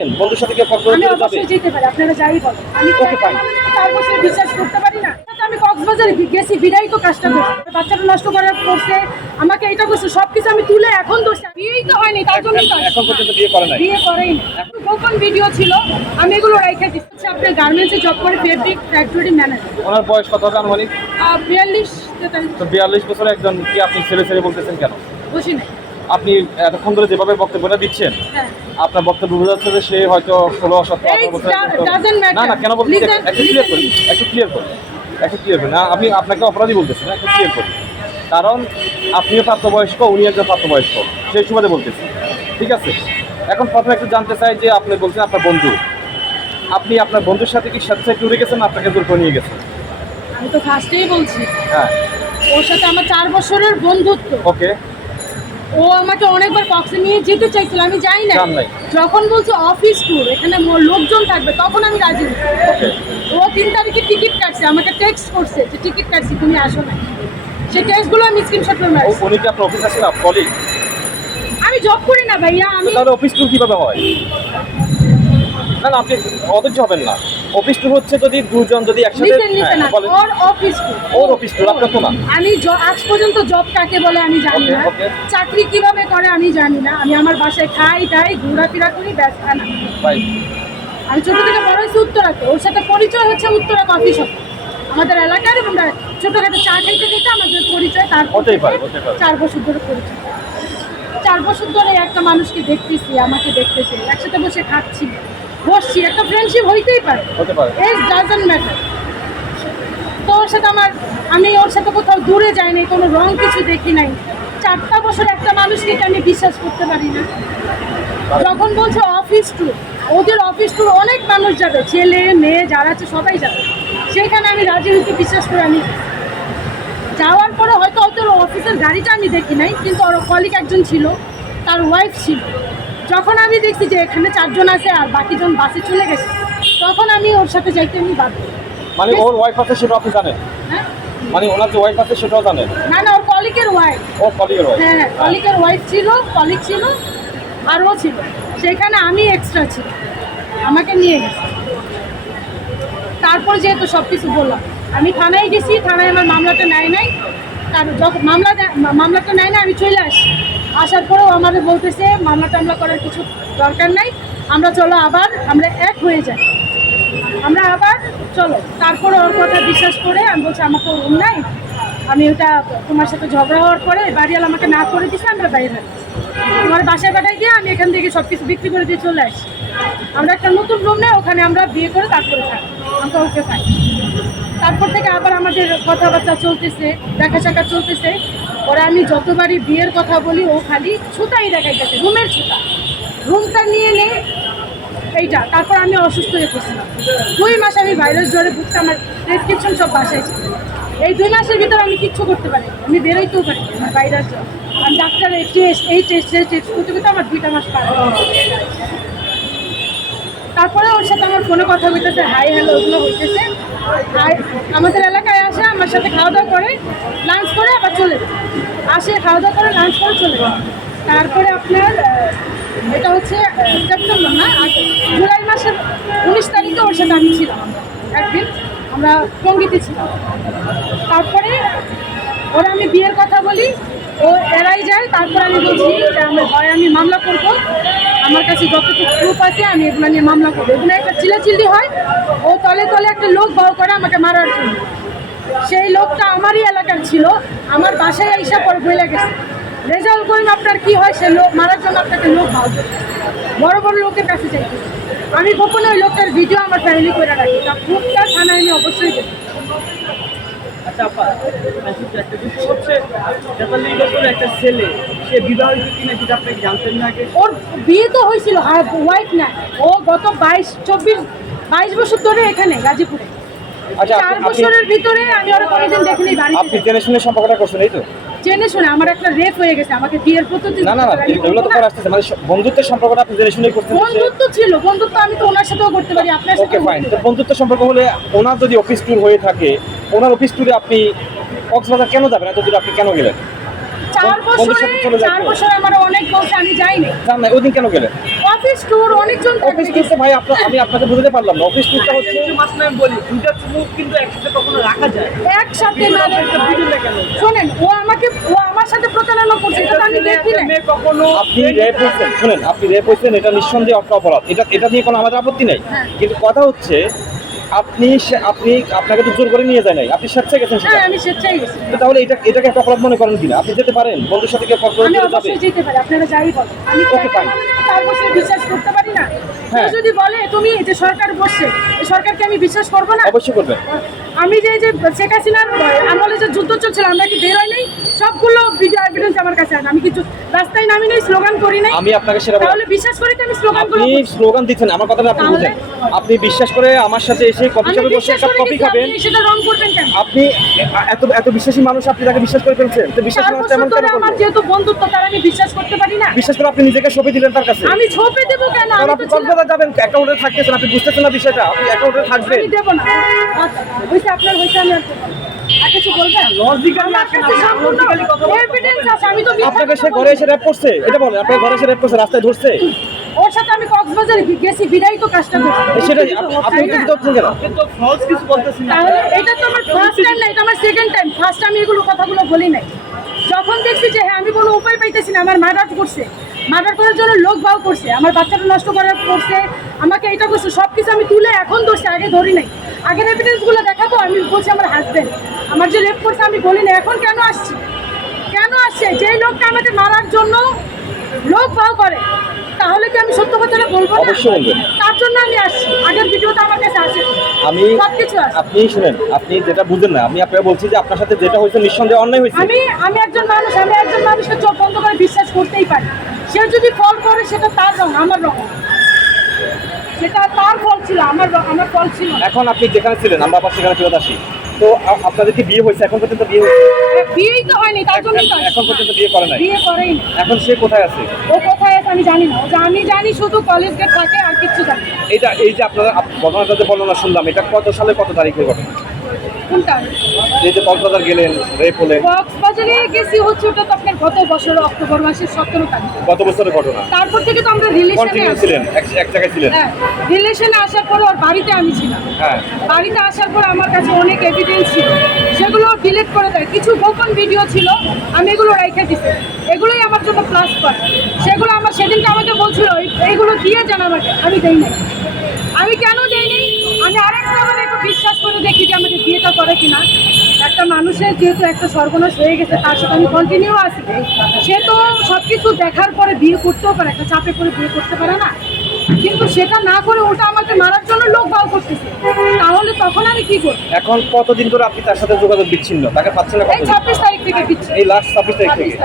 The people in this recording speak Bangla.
বন্ধুর সাথে কক্সবাজার যাবে অবশ্যই যেতে পারি আপনারা যাই বলেন। আমি. চার বছর বিশ্বাস করতে পারি না। আমি কক্সবাজারে গেছি বিদায় তো কাজটা করছি। বাচ্চাটা নষ্ট করার করছে আমাকে এটা করছে সবকিছু আমি তুলে এখন ধরছি। বিয়েই তো হয়নি তার জন্য এখন পর্যন্ত বিয়ে করে নাই। বিয়ে করেই না গোপন ভিডিও ছিল আমি এগুলো রেখে দিচ্ছি আপনার গার্মেন্টসে জব করে ফেব্রিক ফ্যাক্টরি ম্যানেজার ওনার বয়স কত হবে আনুমানিক বিয়াল্লিশ তো বিয়াল্লিশ বছরে একজন কি আপনি ছেলে ছেলে বলতেছেন কেন? বুঝি নাই। আপনি এতক্ষণ ধরে যেভাবে বক্তব্যটা দিচ্ছেন হ্যাঁ। আপনার বক্তব্য বোঝা যাচ্ছে যে সে হয়তো ষোলো সতেরো. না না কেন বলছি? একটু ক্লিয়ার করি. একটু ক্লিয়ার করি একটু ক্লিয়ার করি না আমি আপনাকে অপরাধী বলতেছি না একটু ক্লিয়ার করি কারণ আপনিও প্রাপ্তবয়স্ক উনি একজন প্রাপ্তবয়স্ক সেই সুবাদে বলতেছি। ঠিক আছে? এখন প্রথমে একটু জানতে চাই যে আপনি বলছেন আপনার বন্ধু। আপনি আপনার বন্ধুর সাথে কি সাথে সাথে ট্যুরে গেছেন আপনাকে দূর করে নিয়ে গেছেন? আমি তো ফার্স্টেই বলছি। হ্যাঁ। ওর সাথে আমার চার বছরের বন্ধুত্ব। ওকে ও আমাকে অনেকবার বক্সে নিয়ে যেতে চাইছিল আমি যাই না যখন বলছে অফিস ট্যুর এখানে লোকজন থাকবে তখন আমি রাজি ও তিন তারিখে টিকিট কাটছে আমাকে টেক্সট করছে যে টিকিট কাটছি তুমি আসো না। সেই টেক্সটগুলো আমি স্ক্রিনশট করে মারছি উনি কি আপনার অফিস আসেন আমি জব করি না ভাইয়া আমি তাহলে অফিস ট্যুর কীভাবে হয়? না না আপনি অধৈর্য হবেন না। অফিস ট্যুর হচ্ছে যদি দুজন যদি একসাথে হ্যাঁ। ওর অফিস ওর অফিস ট্যুর আপনার তো না? আমি আজ পর্যন্ত জব কাকে বলে আমি জানি না। চাকরি কীভাবে করে আমি জানি না। আমি আমার বাসায় খাই টাই ঘোরাফেরা করি ব্যাস ভাই আমি ছোট থেকে বড় হয়েছি উত্তরাতে। ওর সাথে পরিচয় হচ্ছে উত্তরা কফি শপ আমাদের এলাকার এবং ছোটখাটো চা খাইতে খাইতে আমাদের পরিচয় তার হতেই পারে, হতেই পারে। চার বছর ধরে পরিচয়। চার বছর ধরে একটা মানুষকে দেখতেছি আমাকে দেখতেছি। একসাথে বসে খাচ্ছি। বসছি একটা ফ্রেন্ডশিপ হইতেই পারে। হতে পারে। এজ ডাজন্ট ম্যাটার তো ওর সাথে আমার আমি ওর সাথে কোথাও দূরে যাই নাই কোনো রং কিছু দেখি নাই। চারটা বছর একটা মানুষকে আমি বিশ্বাস করতে পারি না? যখন বলছে অফিস ট্যুর ওদের অফিস ট্যুর অনেক মানুষ যাবে ছেলে মেয়ে যারা আছে সবাই যাবে। সেইখানে আমি রাজি হইতে বিশ্বাস করে আমি যাওয়ার পরে হয়তো হয়তো অফিসের গাড়িটা আমি দেখি নাই কিন্তু ওর কলিগ একজন ছিল তার ওয়াইফ ছিল। যখন আমি দেখছি যে এখানে চারজন আছে আর বাকিজন বাসে চলে গেছে তখন আমি ওর সাথে যাইতে আমি বাধ্য। মানে ওর ওয়াইফ আছে সেটা আপনি জানেন? হ্যাঁ? মানে ওনার যে ওয়াইফ আছে সেটাও জানেন? না না ওর কলিকের ওয়াইফ ও কলিগের ওয়াইফ হ্যাঁ হ্যাঁ। কলিগের ওয়াইফ ছিল কলিক ছিল আর ও ছিল। সেখানে আমি এক্সট্রা ছিল। আমাকে নিয়ে গেছে। তারপর যেহেতু সব কিছু বললাম আমি থানায় গেছি থানায় আমার মামলাটা নেয় নাই। যখন মামলা মামলাটা নেয় না, আমি চলে আসি। আসার পরেও আমাদের বলতেছে, মামলা টামলা করার কিছু দরকার নাই। আমরা চলো আবার, আমরা এক হয়ে যাই। আমরা আবার চলো। তারপরে ওর কথা বিশ্বাস করে আমি বলছি আমার তো রুম নাই আমি ওটা তোমার সাথে ঝগড়া হওয়ার পরে বাড়িওয়ালা আমাকে না করে দিছে, আমরা বাইরে থাকি তোমার বাসায় বাটাই দিয়ে আমি এখান থেকে সব কিছু বিক্রি করে দিয়ে চলে আসি। আমরা একটা নতুন রুম নেই, ওখানে আমরা বিয়ে করে তারপরে থাকি। আমরা ওকে পাই। তারপর থেকে আবার আমাদের কথাবার্তা চলতেছে দেখা চাকা চলতেছে। পরে আমি যতবারই বিয়ের কথা বলি, ও খালি ছুতাই দেখাইতেছে, রুমের ছুতা। রুমটা নিয়ে নে, এইটা। তারপর আমি অসুস্থ হয়ে পড়ছিলাম। দুই মাস আমি ভাইরাস জ্বরে ভুগতে আমার প্রেসক্রিপশন সব বাসায় ছিল। এই দুই মাসের ভিতরে আমি কিচ্ছু করতে পারি আমি বেরোইতেও পারি আমার ভাইরাস জ্বর। আমি ডাক্তার এই টেস্ট এই টেস্ট এই টেস্ট করতে করতে আমার দুইটা মাস পার। তারপরে ওর সাথে আমার ফোনে কথা বলতেছে হাই, হ্যালো ওগুলো হইতেছে। আর আমাদের এলাকায় আসে, আমার সাথে খাওয়া দাওয়া করে লাঞ্চ করে আবার চলে আসে খাওয়া দাওয়া করে লাঞ্চ করে চলে যায়। তারপরে আপনার এটা হচ্ছে সেপ্টেম্বর না জুলাই মাসের উনিশ তারিখে ওর সাথে আমি ছিলাম একদিন। আমরা টঙ্গিতে ছিলাম। তারপরে ওরা আমি বিয়ের কথা বলি ও এড়াই যায়, তারপর আমি বলছি যে আমার ভয় আমি মামলা করব। আমার কাছে যতটুকু প্রুফ আছে, আমি এগুলো নিয়ে মামলা করব। এগুলো একটা চিল্লাচিল্লি হয়। ও তলে তলে একটা লোক বাউ করে আমাকে মারার জন্য। সেই লোকটা আমারই এলাকার ছিল। আমার বাসায় আইসা পরে বইলে গেছে। রেজাল্ট করিম আপনার কি হয় সে লোক মারার জন্য আপনাকে লোক ভাও বড় বড় লোকের কাছে চাইতে আমি গোপনে ওই লোকটার ভিডিও আমার ফ্যামিলি করে রাখি। তা প্রুফটা থানায় আমি অবশ্যই দেবো। আচ্ছা আপা একটা বিষয় হচ্ছে তেতাল্লিশ বছরের একটা ছেলে সে বিবাহিত কিনা সেটা আপনি জানতেন না আগে? ওর বিয়ে তো হয়েছিল হোয়াইট না। ও গত বাইশ চব্বিশ বাইশ বছর ধরে এখানে গাজীপুরে। আচ্ছা চার বছরের ভিতরে আমি ওরা কোনোদিন দেখিনি আপনি জেনে শুনে সম্পর্কটা করছেন এই তো? জেনে শুনে আমার একটা রেপ হয়ে গেছে আমাকে বিয়ের প্রতিদিন না না না এগুলো তো করে আসতেছে মানে বন্ধুত্বের সম্পর্কটা আপনি জেনে শুনে করছেন বন্ধুত্ব ছিল বন্ধুত্ব আমি তো ওনার সাথেও করতে পারি আপনার ওকে সাথেও ফাইন তো বন্ধুত্ব সম্পর্ক হলে ওনার যদি অফিস ট্যুর হয়ে থাকে ওনার অফিস ট্যুরে আপনি কক্সবাজার কেন যাবেন? এত দূরে আপনি কেন গেলেন? চার বছরে চার বছরে আমার অনেক বলছে আমি যাইনি। না কেন গেলেন? অফিস ট্যুর অনেকজন অফিস ভাই আপনার আমি আপনাকে বুঝতে পারলাম না। অফিস টুরটা হচ্ছে মাসলে আমি বলি দুইটা চুমুক কিন্তু একসাথে কখনো রাখা যায়। একসাথে না কেন শোনেন ও আমাকে ও আমার সাথে প্রতারণা করছে এটা তো আমি দেখি না মেয়ে কখনো আপনি রেপ হয়েছেন শুনেন আপনি র্যাপ হয়েছেন এটা নিঃসন্দেহে একটা অপরাধ এটা এটা নিয়ে কোনো আমাদের আপত্তি নেই হ্যাঁ। কিন্তু কথা হচ্ছে আপনি সে- আপনি আপনাকে তো জোর করে নিয়ে যায় নাই। আপনি স্বেচ্ছায় গেছেন সেটা হ্যাঁ আমি স্বেচ্ছায় গেছি। তাহলে এটা এটাকে একটা অপরাধ মনে করেন কিনা? আপনি যেতে পারেন বন্ধুর সাথে কেউ কখনো আমি যাবে অবশ্যই যেতে পারি আপনারা যাই বলেন। আমি তো Okay, একটা fine. মানুষকে চার বছর বিশ্বাস করতে পারি না। হ্যাঁ। যদি বলে তুমি এই যে সরকার বসছে এই সরকারকে আমি বিশ্বাস করব না? অবশ্যই করবে আমি যে যে শেখ হাসিনার আমলে যে যুদ্ধ চলছিল আমরা কি বেরোই নাই সবগুলো এভিডেন্স আমার কাছে আছে। আমি কিছু রাস্তায় নামি নাই স্লোগান করি নাই। আমি আপনাকে সেটা তাহলে বিশ্বাস করি আমি স্লোগানগুলো আপনি স্লোগান দিচ্ছেন আমার কথাটা আপনি বুঝেন। আপনি বিশ্বাস করে আমার সাথে এসে কফি শপে বসে একটা কফি খাবেন। আপনি এত এত বিশ্বাসী মানুষ আপনি তাকে বিশ্বাস করে ফেলছেন? তো বিশ্বাস মানুষ এমন কেন আমার যেহেতু বন্ধুত্ব তার আমি বিশ্বাস করতে পারি না। বিশ্বাস করে আপনি নিজেকে সঁপে দিলেন তার কাছে। আমি দেবো কেন? আপনি তো ছিলাম- কক্সবাজার যাবেন অ্যাকাউন্টে থাকতেছেন আপনি বুঝতেছেন না বিষয়টা। আপনি অ্যাকাউন্টে থাকবেন। আমি দেবো না। আচ্ছা, হয়েছে আপনার হয়েছে আমি আর কিছু বলবেন? লজিক্যালি আপনাকে সে ঘরে এসে র্যাপ করছে। এটা বলে আপনার ঘরে এসে র্যাপ করছে রাস্তায় ধরছে। আমি কক্সবাজারে গেছি বিদায় তো কাজটা করছি আপনি কিন্তু ফলস কিছু বলতেছেন না। এটা তো আমার ফার্স্ট টাইম না এটা আমার সেকেন্ড টাইম ফার্স্ট আমি এগুলো কথাগুলো বলি নাই। যখন দেখছি যে হ্যাঁ আমি কোনো উপায় পাইতেছি না আমার মার্ডার করছে। মার্ডার করার জন্য লোক ভাও করছে আমার বাচ্চাটা নষ্ট করার করছে আমাকে এটা করছে সব কিছু আমি তুলে এখন ধরছি আগে ধরি নাই। আগের এভিডেন্সগুলো দেখাবো আমি বলছি আমার হাজবেন্ড আমার যে রেপ করছে আমি বলি না এখন কেন আসছি? কেন আসছে? যেই লোকটা আমাকে মারার জন্য লোক ভাও করে। তাহলে কি আমি সত্য কথাটা বলব না? অবশ্যই বলবেন। তার জন্য আমি আসছি। আগের ভিডিওটা আমার কাছে আছে আমি সব কিছু আছে। আপনি শুনেন আপনি যেটা বুঝেন না আমি আপনাকে বলছি যে আপনার সাথে যেটা হয়েছে নিঃসন্দেহে অন্যায় হয়েছে। আমি আমি একজন মানুষ আমি একজন মানুষকে চোখ বন্ধ করে বিশ্বাস করতেই পারি। সে যদি ফল করে সেটা তার রং আমার রং সেটা তার ফল ছিল আমার আমার ফল ছিল। এখন আপনি যেখানে ছিলেন আমরা আবার সেখানে ফেরত আসি। তো আপনাদের কি বিয়ে হয়েছে? এখন পর্যন্ত বিয়ে হয়েছে? বিয়েই তো হয়নি তার জন্য এখন পর্যন্ত বিয়ে করে নাই বিয়ে করেই না। এখন সে কোথায় আছে? ও কোথায় আছে আমি জানি না। আমি জানি শুধু কলেজ গেট থাকে আর কিচ্ছু জানি এটা এই যে আপনারা আপ- ঘটনাটা যে বর্ণনা শুনলাম এটা কত সালে কত তারিখের ঘটনা কোনটা? এই যে কক্সবাজার গেলেন রেপ হলেন। কক্সবাজারে গেছি হচ্ছে ওটা তো আপনার গত বছর অক্টোবর মাসের সতেরো তারিখ। গত বছরের ঘটনা। তারপর থেকে তো আমরা রিলেশনে ছিলেন এক জায়গায় ছিলেন। হ্যাঁ রিলেশনে আসার পর ওর বাড়িতে আমি ছিলাম। হ্যাঁ। বাড়িতে আসার পর আমার কাছে অনেক এভিডেন্স ছিল। সেগুলো ডিলিট করে দেয়। কিছু গোপন ভিডিও ছিল আমি এগুলো রেখে দিছি। এগুলোই আমার জন্য প্লাস পয়েন্ট সেগুলো আমার সেদিনকে আমাকে বলছিল "এই- এইগুলো দিয়ে যান আমাকে। আমি দেই নাই। আমি কেন করে কিনা? একটা মানুষের যেহেতু একটা সর্বনাশ হয়ে গেছে তার সাথে আমি কন্টিনিউ আছি। সে তো সব কিছু দেখার পরে বিয়ে করতেও পারে একটা চাপে করে বিয়ে করতে পারে না। কিন্তু সেটা না করে ওটা আমাকে মারার জন্য লোক ভাও করতেছে। তাহলে তখন আমি কি করব? এখন কতদিন ধরে আপনি তার সাথে যোগাযোগ বিচ্ছিন্ন? তাকে পাচ্ছেন না এই ছাব্বিশ তারিখ থেকে দিচ্ছি এই লাস্ট ছাব্বিশ তারিখ থেকে?